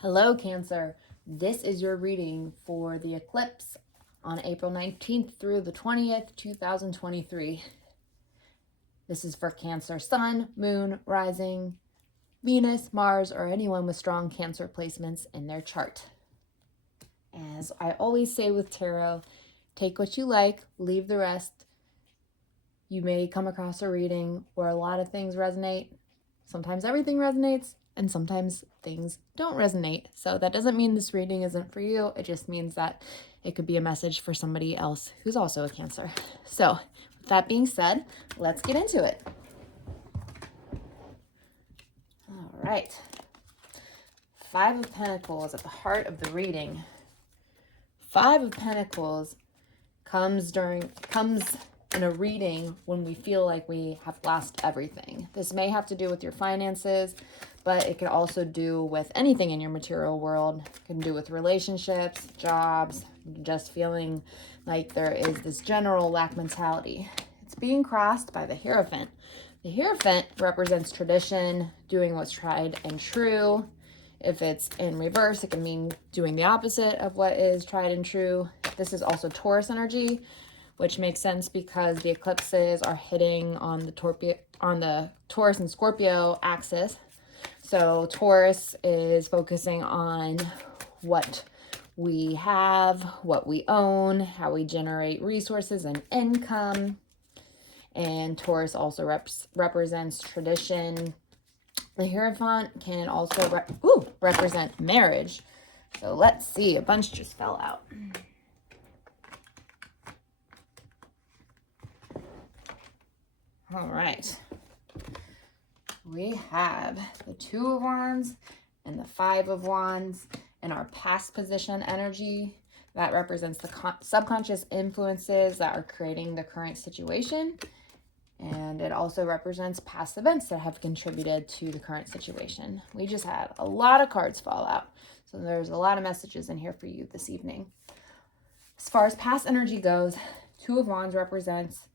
Hello, Cancer. This is your reading for the eclipse on April 19th through the 20th, 2023. This is for Cancer Sun, Moon, Rising, Venus, Mars, or anyone with strong Cancer placements in their chart. As I always say with tarot, take what you like, leave the rest. You may come across a reading where a lot of things resonate. Sometimes everything resonates, and sometimes things don't resonate. So that doesn't mean this reading isn't for you. It just means that it could be a message for somebody else who's also a Cancer. So with that being said, let's get into it. All right. Five of Pentacles at the heart of the reading. Five of Pentacles comes in a reading when we feel like we have lost everything. This may have to do with your finances, but it can also do with anything in your material world. It can do with relationships, jobs, just feeling like there is this general lack mentality. It's being crossed by the Hierophant. The Hierophant represents tradition, doing what's tried and true. If it's in reverse, it can mean doing the opposite of what is tried and true. This is also Taurus energy, which makes sense because the eclipses are hitting on the Taurus and Scorpio axis. So Taurus is focusing on what we have, what we own, how we generate resources and income. And Taurus also represents tradition. The Hierophant can also represent marriage. So let's see, a bunch just fell out. All right. We have the Two of Wands and the Five of Wands in our past position energy. That represents the subconscious influences that are creating the current situation. And it also represents past events that have contributed to the current situation. We just had a lot of cards fall out. So there's a lot of messages in here for you this evening. As far as past energy goes, Two of Wands represents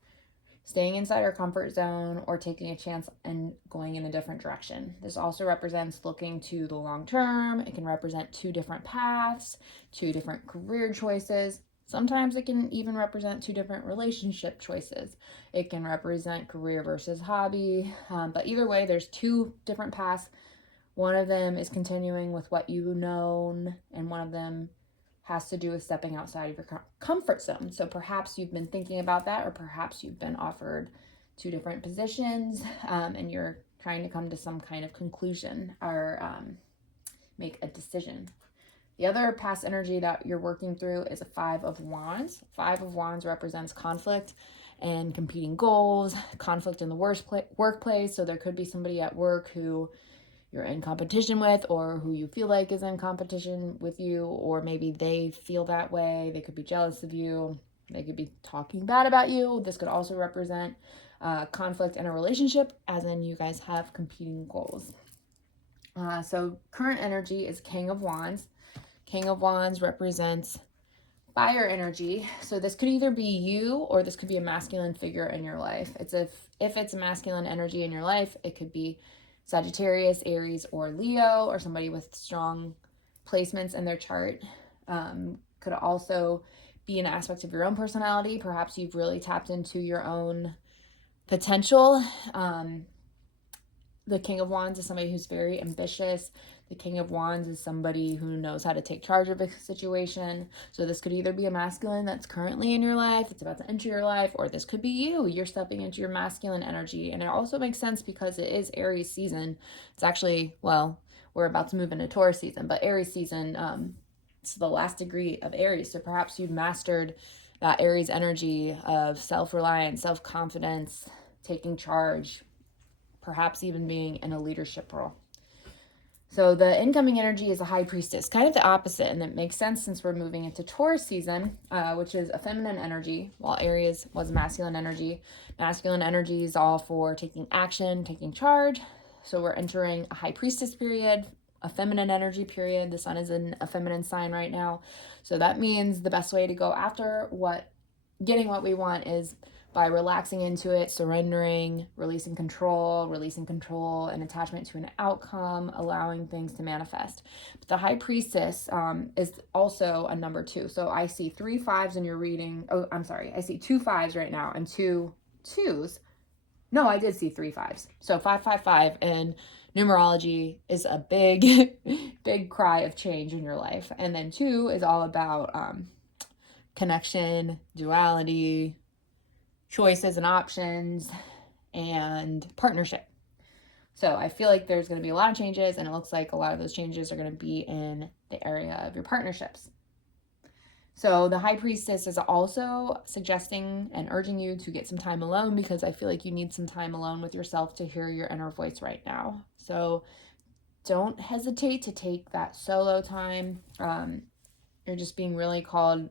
staying inside our comfort zone or taking a chance and going in a different direction. This also represents looking to the long term. It can represent two different paths, two different career choices. Sometimes it can even represent two different relationship choices. It can represent career versus hobby. But either way, there's two different paths. One of them is continuing with what you've known, and one of them has to do with stepping outside of your comfort zone. So perhaps you've been thinking about that, or perhaps you've been offered two different positions and you're trying to come to some kind of conclusion or make a decision. The other past energy that you're working through is a Five of Wands. Five of Wands represents conflict and competing goals, conflict in the workplace. So there could be somebody at work who you're in competition with, or who you feel like is in competition with you, or maybe they feel that way. They could be jealous of you. They could be talking bad about you. This could also represent conflict in a relationship, as in you guys have competing goals. So current energy is King of Wands. King of Wands represents fire energy. So this could either be you, or this could be a masculine figure in your life. If it's a masculine energy in your life, it could be Sagittarius, Aries, or Leo, or somebody with strong placements in their chart. Could also be an aspect of your own personality. Perhaps you've really tapped into your own potential. The King of Wands is somebody who's very ambitious. The King of Wands is somebody who knows how to take charge of a situation. So this could either be a masculine that's currently in your life, it's about to enter your life, or this could be you. You're stepping into your masculine energy. And it also makes sense because it is Aries season. It's actually, well, we're about to move into Taurus season, but Aries season, it's the last degree of Aries. So perhaps you've mastered that Aries energy of self-reliance, self-confidence, taking charge, perhaps even being in a leadership role. So the incoming energy is a High Priestess, kind of the opposite, and it makes sense since we're moving into Taurus season, which is a feminine energy, while Aries was masculine energy. Masculine energy is all for taking action, taking charge. So we're entering a High Priestess period, a feminine energy period. The sun is in a feminine sign right now. So that means the best way to go after getting what we want is by relaxing into it, surrendering, releasing control and attachment to an outcome, allowing things to manifest. But the High Priestess is also a number 2. So I see 3 5s in your reading. Oh, I'm sorry. I see 2 5s right now and 2 2s. No, I did see 3 5s. So 555 and numerology is a big, big cry of change in your life. And then 2 is all about connection, duality, choices and options, and partnership. So I feel like there's going to be a lot of changes, and it looks like a lot of those changes are going to be in the area of your partnerships. So the High Priestess is also suggesting and urging you to get some time alone, because I feel like you need some time alone with yourself to hear your inner voice right now. So don't hesitate to take that solo time. You're just being really called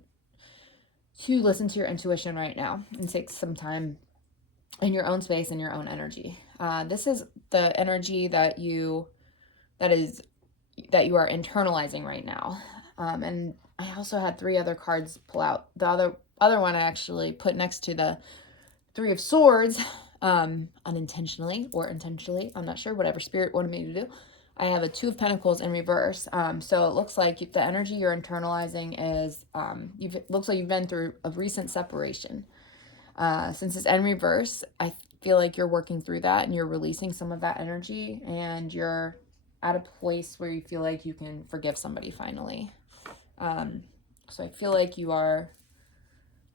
to listen to your intuition right now and take some time in your own space and your own energy. This is the energy that you are internalizing right now. And I also had 3 other cards pull out. The other one I actually put next to the 3 of Swords, unintentionally or intentionally. I'm not sure, whatever Spirit wanted me to do. I have a 2 of Pentacles in reverse. So it looks like the energy you're internalizing is, looks like you've been through a recent separation. Since it's in reverse, I feel like you're working through that and you're releasing some of that energy, and you're at a place where you feel like you can forgive somebody finally. So I feel like you are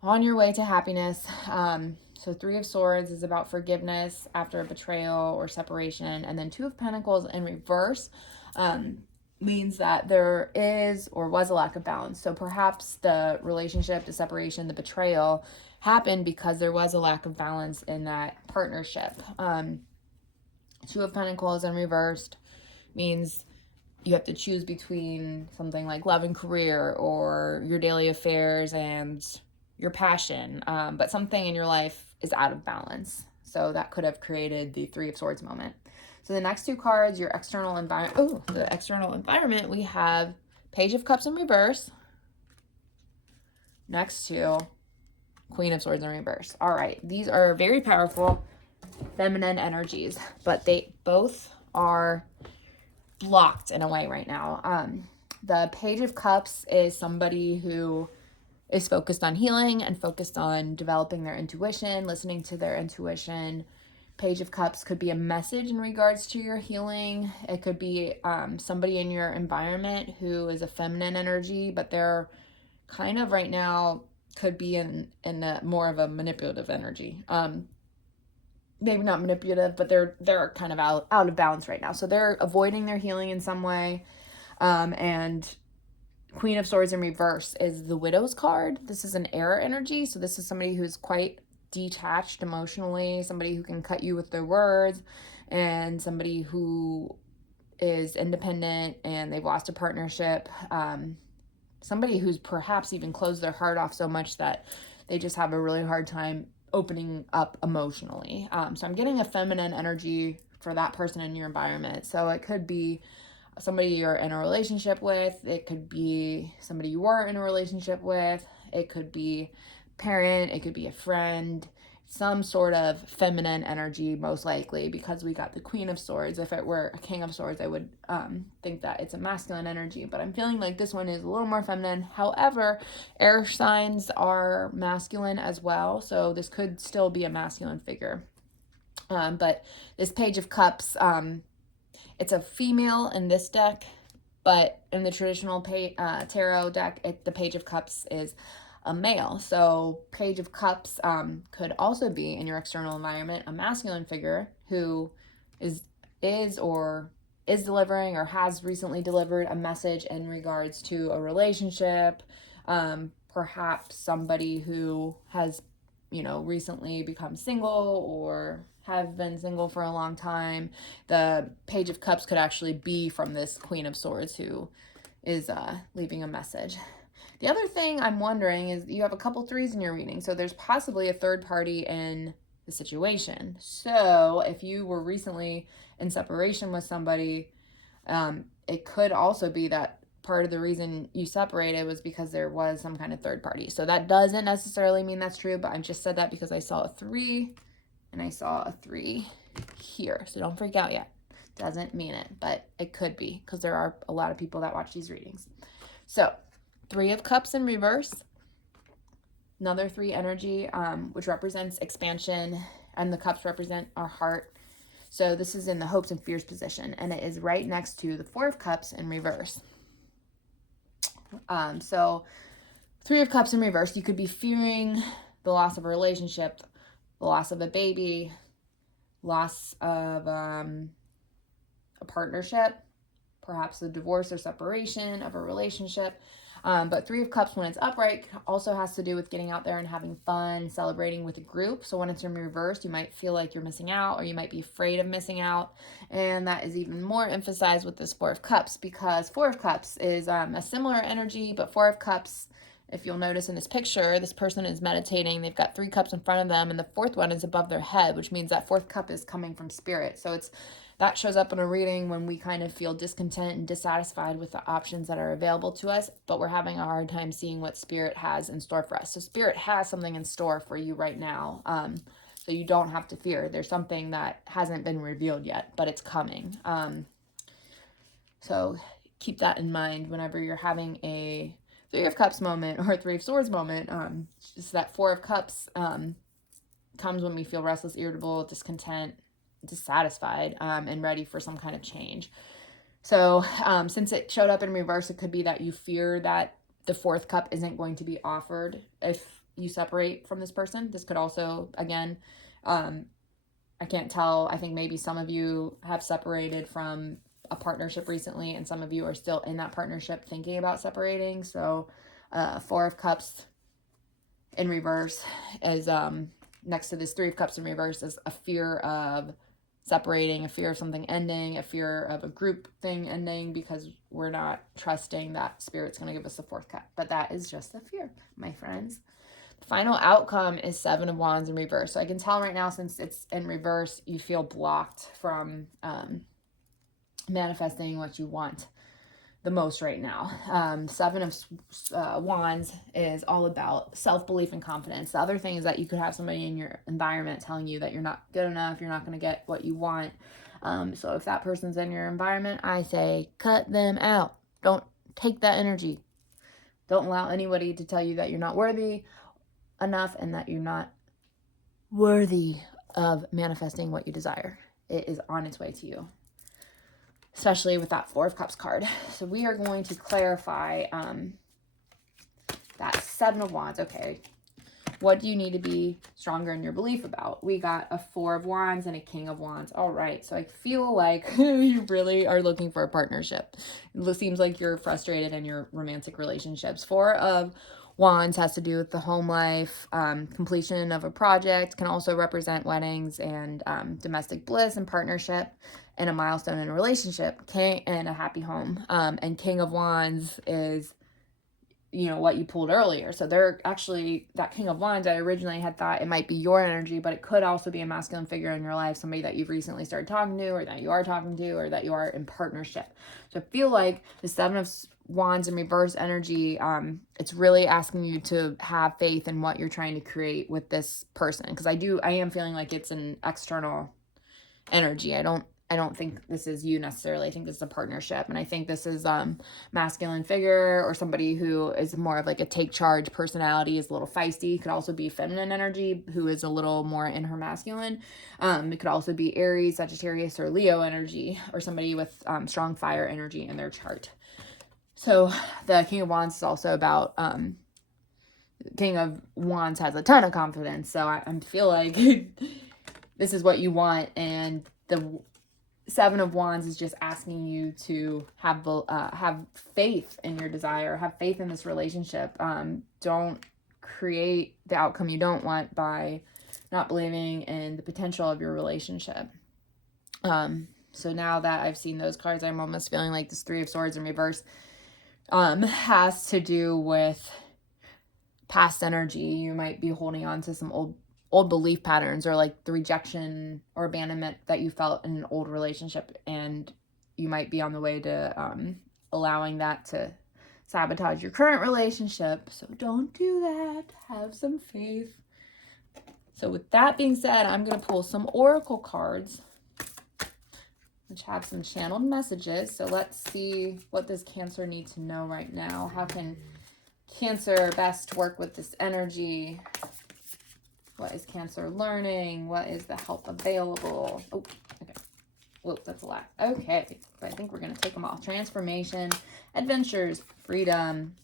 on your way to happiness. So 3 of Swords is about forgiveness after a betrayal or separation. And then 2 of Pentacles in reverse means that there is or was a lack of balance. So perhaps the relationship, the separation, the betrayal happened because there was a lack of balance in that partnership. 2 of Pentacles in reversed means you have to choose between something like love and career, or your daily affairs and your passion, but something in your life is out of balance. So that could have created the 3 of Swords moment. So the next 2 cards, your external environment. Oh, the external environment, we have Page of Cups in reverse next to Queen of Swords in reverse. All right, these are very powerful feminine energies, but they both are blocked in a way right now. The Page of Cups is somebody who is focused on healing and focused on developing their intuition, listening to their intuition. Page of Cups could be a message in regards to your healing. It could be somebody in your environment who is a feminine energy, but they're kind of right now could be in a more of a manipulative energy. Maybe not manipulative, but they're kind of out of balance right now. So they're avoiding their healing in some way. And Queen of Swords in reverse is the Widow's card. This is an air energy. So this is somebody who's quite detached emotionally, somebody who can cut you with their words, and somebody who is independent and they've lost a partnership. Somebody who's perhaps even closed their heart off so much that they just have a really hard time opening up emotionally. So I'm getting a feminine energy for that person in your environment. So it could be somebody you're in a relationship with. It could be somebody you were in a relationship with. It could be a parent. It could be a friend. Some sort of feminine energy, most likely, because we got the Queen of Swords. If it were a King of Swords, I would think that it's a masculine energy, but I'm feeling like this one is a little more feminine. However, air signs are masculine as well, so this could still be a masculine figure. But this Page of Cups, it's a female in this deck, but in the traditional tarot deck, the Page of Cups is a male. So Page of Cups could also be in your external environment a masculine figure who is delivering or has recently delivered a message in regards to a relationship. Perhaps somebody who has, recently become single or have been single for a long time. The Page of Cups could actually be from this Queen of Swords who is leaving a message. The other thing I'm wondering is you have a couple 3s in your reading, so there's possibly a third party in the situation. So if you were recently in separation with somebody, it could also be that part of the reason you separated was because there was some kind of third party. So that doesn't necessarily mean that's true, but I just said that because I saw a 3 and I saw a 3 here. So don't freak out yet. Doesn't mean it, but it could be because there are a lot of people that watch these readings. So 3 of Cups in reverse, another 3 energy, which represents expansion, and the cups represent our heart. So this is in the hopes and fears position, and it is right next to the 4 of Cups in reverse. So 3 of Cups in reverse, you could be fearing the loss of a relationship, the loss of a baby, loss of a partnership, perhaps the divorce or separation of a relationship. But 3 of Cups, when it's upright, also has to do with getting out there and having fun, celebrating with a group. So when it's in reverse, you might feel like you're missing out, or you might be afraid of missing out. And that is even more emphasized with this 4 of Cups, because 4 of Cups is a similar energy, but 4 of Cups, if you'll notice in this picture, this person is meditating. They've got 3 cups in front of them, and the 4th one is above their head, which means that 4th cup is coming from spirit. So that shows up in a reading when we kind of feel discontent and dissatisfied with the options that are available to us, but we're having a hard time seeing what spirit has in store for us. So spirit has something in store for you right now. So you don't have to fear. There's something that hasn't been revealed yet, but it's coming. So keep that in mind whenever you're having a 3 of Cups moment or a 3 of Swords moment. Just that 4 of Cups comes when we feel restless, irritable, discontent, dissatisfied, and ready for some kind of change. So since it showed up in reverse, it could be that you fear that the 4th cup isn't going to be offered if you separate from this person. This could also, again, I can't tell. I think maybe some of you have separated from a partnership recently, and some of you are still in that partnership thinking about separating. So 4 of Cups in reverse is next to this 3 of Cups in reverse is a fear of separating, a fear of something ending, a fear of a group thing ending, because we're not trusting that spirit's going to give us the 4th cup. But that is just a fear, my friends. The final outcome is 7 of Wands in reverse. So I can tell right now, since it's in reverse, you feel blocked from manifesting what you want the most right now. 7 of Wands is all about self-belief and confidence. The other thing is that you could have somebody in your environment telling you that you're not good enough, you're not going to get what you want. So if that person's in your environment, I say cut them out. Don't take that energy. Don't allow anybody to tell you that you're not worthy enough and that you're not worthy of manifesting what you desire. It is on its way to you, especially with that 4 of Cups card. So we are going to clarify that 7 of Wands. Okay, what do you need to be stronger in your belief about? We got a 4 of Wands and a King of Wands. All right, so I feel like you really are looking for a partnership. It seems like you're frustrated in your romantic relationships. 4 of Wands has to do with the home life, completion of a project, can also represent weddings and domestic bliss and partnership, and a milestone in a relationship, and a happy home. And King of Wands is, what you pulled earlier. So they're actually, that King of Wands, I originally had thought it might be your energy, but it could also be a masculine figure in your life, somebody that you've recently started talking to, or that you are talking to, or that you are in partnership. So I feel like the 7 of Wands in reverse energy, it's really asking you to have faith in what you're trying to create with this person. Because I am feeling like it's an external energy. I don't think this is you necessarily. I think this is a partnership. And I think this is masculine figure, or somebody who is more of like a take charge personality, is a little feisty. Could also be feminine energy, who is a little more in her masculine. It could also be Aries, Sagittarius, or Leo energy, or somebody with strong fire energy in their chart. So the King of Wands is also about, King of Wands has a ton of confidence. So I feel like this is what you want. And the 7 of Wands is just asking you to have faith in your desire, have faith in this relationship. Don't create the outcome you don't want by not believing in the potential of your relationship. So now that I've seen those cards, I'm almost feeling like this 3 of Swords in reverse has to do with past energy. You might be holding on to some old belief patterns, or like the rejection or abandonment that you felt in an old relationship, and you might be on the way to allowing that to sabotage your current relationship. So don't do that. Have some faith. So with that being said, I'm going to pull some oracle cards, which have some channeled messages. So let's see what does Cancer need to know right now. How can Cancer best work with this energy? What is Cancer learning? What is the help available? Oh, okay. Whoa, that's a lot. Okay, I think we're going to take them all. Transformation, adventures, freedom,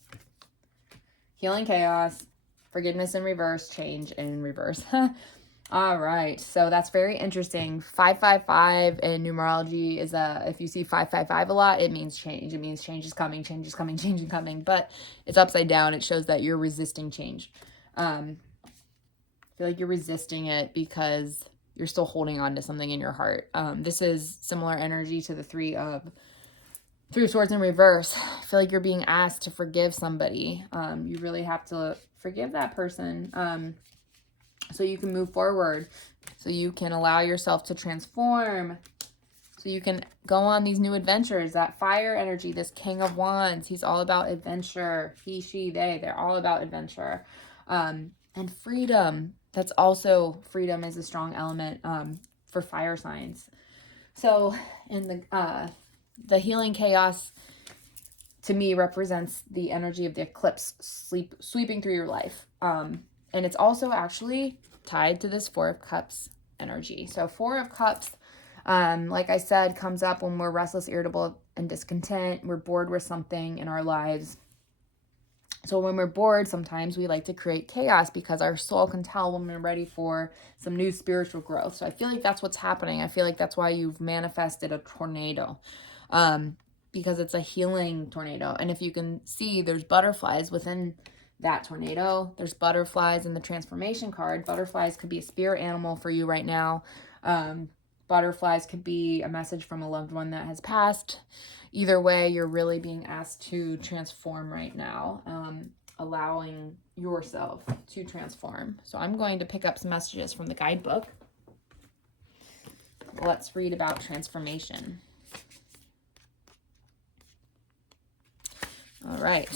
healing chaos, forgiveness in reverse, change in reverse. All right, so that's very interesting. 555 in numerology is if you see 555 a lot, it means change. It means change is coming, change is coming, change is coming. But it's upside down. It shows that you're resisting change. I feel like you're resisting it because you're still holding on to something in your heart. This is similar energy to the Three of Swords in reverse. I feel like you're being asked to forgive somebody. You really have to forgive that person so you can move forward, so you can allow yourself to transform, so you can go on these new adventures. That fire energy, this King of Wands, he's all about adventure. He, she, they're all about adventure. And freedom. That's also, freedom is a strong element for fire signs. So in the healing chaos, to me, represents the energy of the eclipse sweeping through your life. And it's also actually tied to this Four of Cups energy. So Four of Cups, like I said, comes up when we're restless, irritable, and discontent. We're bored with something in our lives. So when we're bored, sometimes we like to create chaos because our soul can tell when we're ready for some new spiritual growth. So I feel like that's what's happening. I feel like that's why you've manifested a tornado, because it's a healing tornado. And if you can see, there's butterflies within that tornado. There's butterflies in the transformation card. Butterflies could be a spirit animal for you right now. Butterflies could be a message from a loved one that has passed. Either way, you're really being asked to transform right now, allowing yourself to transform. So I'm going to pick up some messages from the guidebook. Let's read about transformation. All right.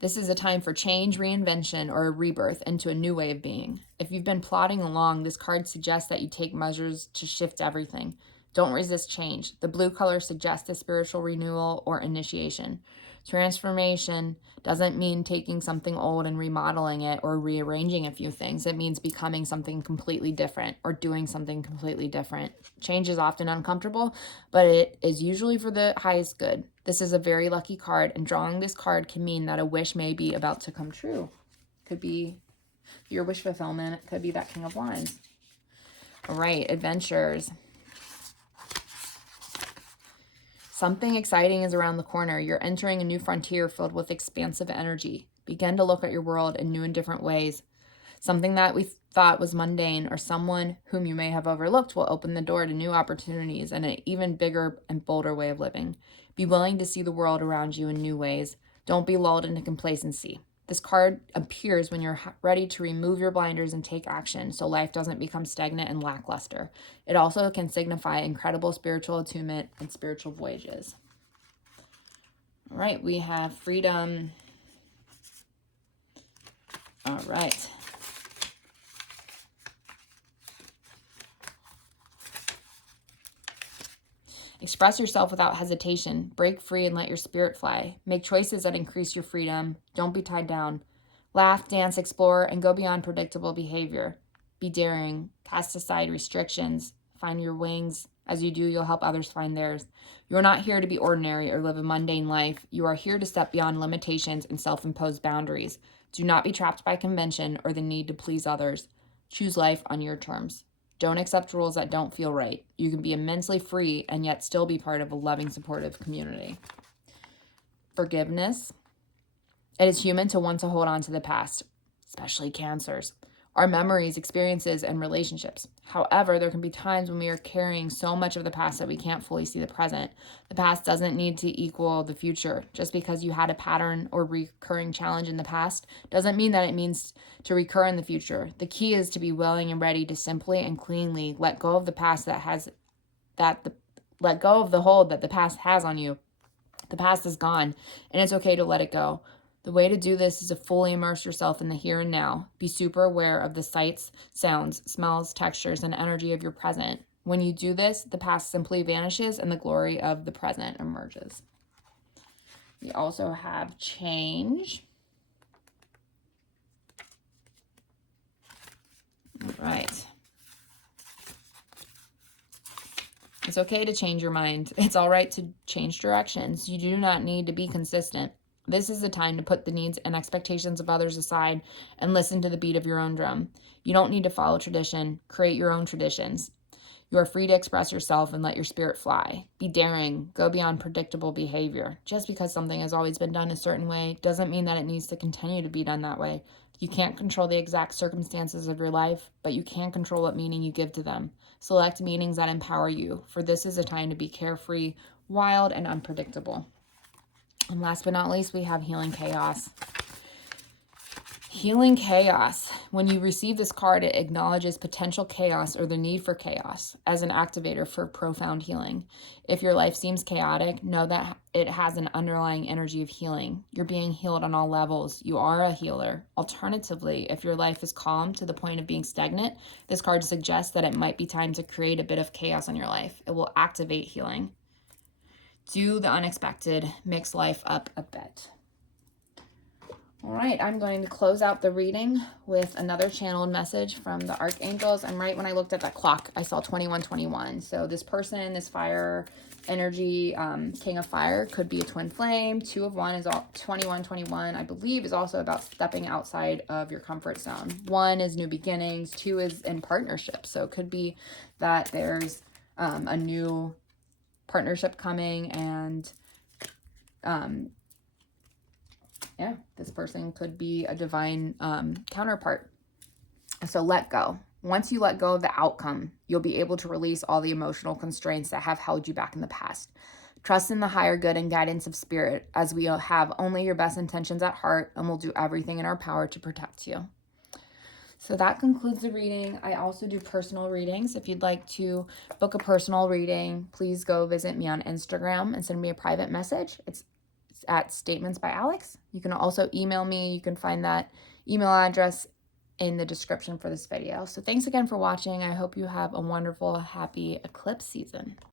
This is a time for change, reinvention, or a rebirth into a new way of being. If you've been plodding along, this card suggests that you take measures to shift everything. Don't resist change. The blue color suggests a spiritual renewal or initiation. Transformation doesn't mean taking something old and remodeling it or rearranging a few things. It means becoming something completely different or doing something completely different. Change is often uncomfortable, but it is usually for the highest good. This is a very lucky card, and drawing this card can mean that a wish may be about to come true. Could be your wish fulfillment. It could be that King of Wands. All right, adventures. Something exciting is around the corner. You're entering a new frontier filled with expansive energy. Begin to look at your world in new and different ways. Something that we thought was mundane or someone whom you may have overlooked will open the door to new opportunities and an even bigger and bolder way of living. Be willing to see the world around you in new ways. Don't be lulled into complacency. This card appears when you're ready to remove your blinders and take action so life doesn't become stagnant and lackluster. It also can signify incredible spiritual attunement and spiritual voyages. All right, we have freedom. All right. Express yourself without hesitation. Break free and let your spirit fly. Make choices that increase your freedom. Don't be tied down. Laugh, dance, explore, and go beyond predictable behavior. Be daring. Cast aside restrictions. Find your wings. As you do, you'll help others find theirs. You are not here to be ordinary or live a mundane life. You are here to step beyond limitations and self-imposed boundaries. Do not be trapped by convention or the need to please others. Choose life on your terms. Don't accept rules that don't feel right. You can be immensely free and yet still be part of a loving, supportive community. Forgiveness. It is human to want to hold on to the past, especially Cancers, our memories, experiences, and relationships. However, there can be times when we are carrying so much of the past that we can't fully see the present. The past doesn't need to equal the future. Just because you had a pattern or recurring challenge in the past doesn't mean that it means to recur in the future. The key is to be willing and ready to simply and cleanly let go of the past let go of the hold that the past has on you. The past is gone, and it's okay to let it go. The way to do this is to fully immerse yourself in the here and now. Be super aware of the sights, sounds, smells, textures, and energy of your present. When you do this, the past simply vanishes and the glory of the present emerges. We also have change. All right. It's okay to change your mind. It's all right to change directions. You do not need to be consistent. This is the time to put the needs and expectations of others aside and listen to the beat of your own drum. You don't need to follow tradition. Create your own traditions. You are free to express yourself and let your spirit fly. Be daring. Go beyond predictable behavior. Just because something has always been done a certain way doesn't mean that it needs to continue to be done that way. You can't control the exact circumstances of your life, but you can control what meaning you give to them. Select meanings that empower you, for this is a time to be carefree, wild, and unpredictable. And last but not least, we have healing chaos. Healing chaos. When you receive this card, it acknowledges potential chaos or the need for chaos as an activator for profound healing. If your life seems chaotic, know that it has an underlying energy of healing. You're being healed on all levels. You are a healer. Alternatively, if your life is calm to the point of being stagnant, this card suggests that it might be time to create a bit of chaos in your life. It will activate healing. Do the unexpected. Mix life up a bit. All right, I'm going to close out the reading with another channeled message from the archangels. And right when I looked at that clock, I saw 2121. So this person, this fire energy, king of fire, could be a twin flame. 2 of 1 is 2121, I believe, is also about stepping outside of your comfort zone. 1 is new beginnings. 2 is in partnership. So it could be that there's a new partnership coming, and yeah, this person could be a divine counterpart. So let go. Once you let go of the outcome, you'll be able to release all the emotional constraints that have held you back in the past. Trust in the higher good and guidance of spirit, as we have only your best intentions at heart, and we'll do everything in our power to protect you. So that concludes the reading. I also do personal readings. If you'd like to book a personal reading, please go visit me on Instagram and send me a private message. It's at Statements by Alex. You can also email me. You can find that email address in the description for this video. So thanks again for watching. I hope you have a wonderful, happy eclipse season.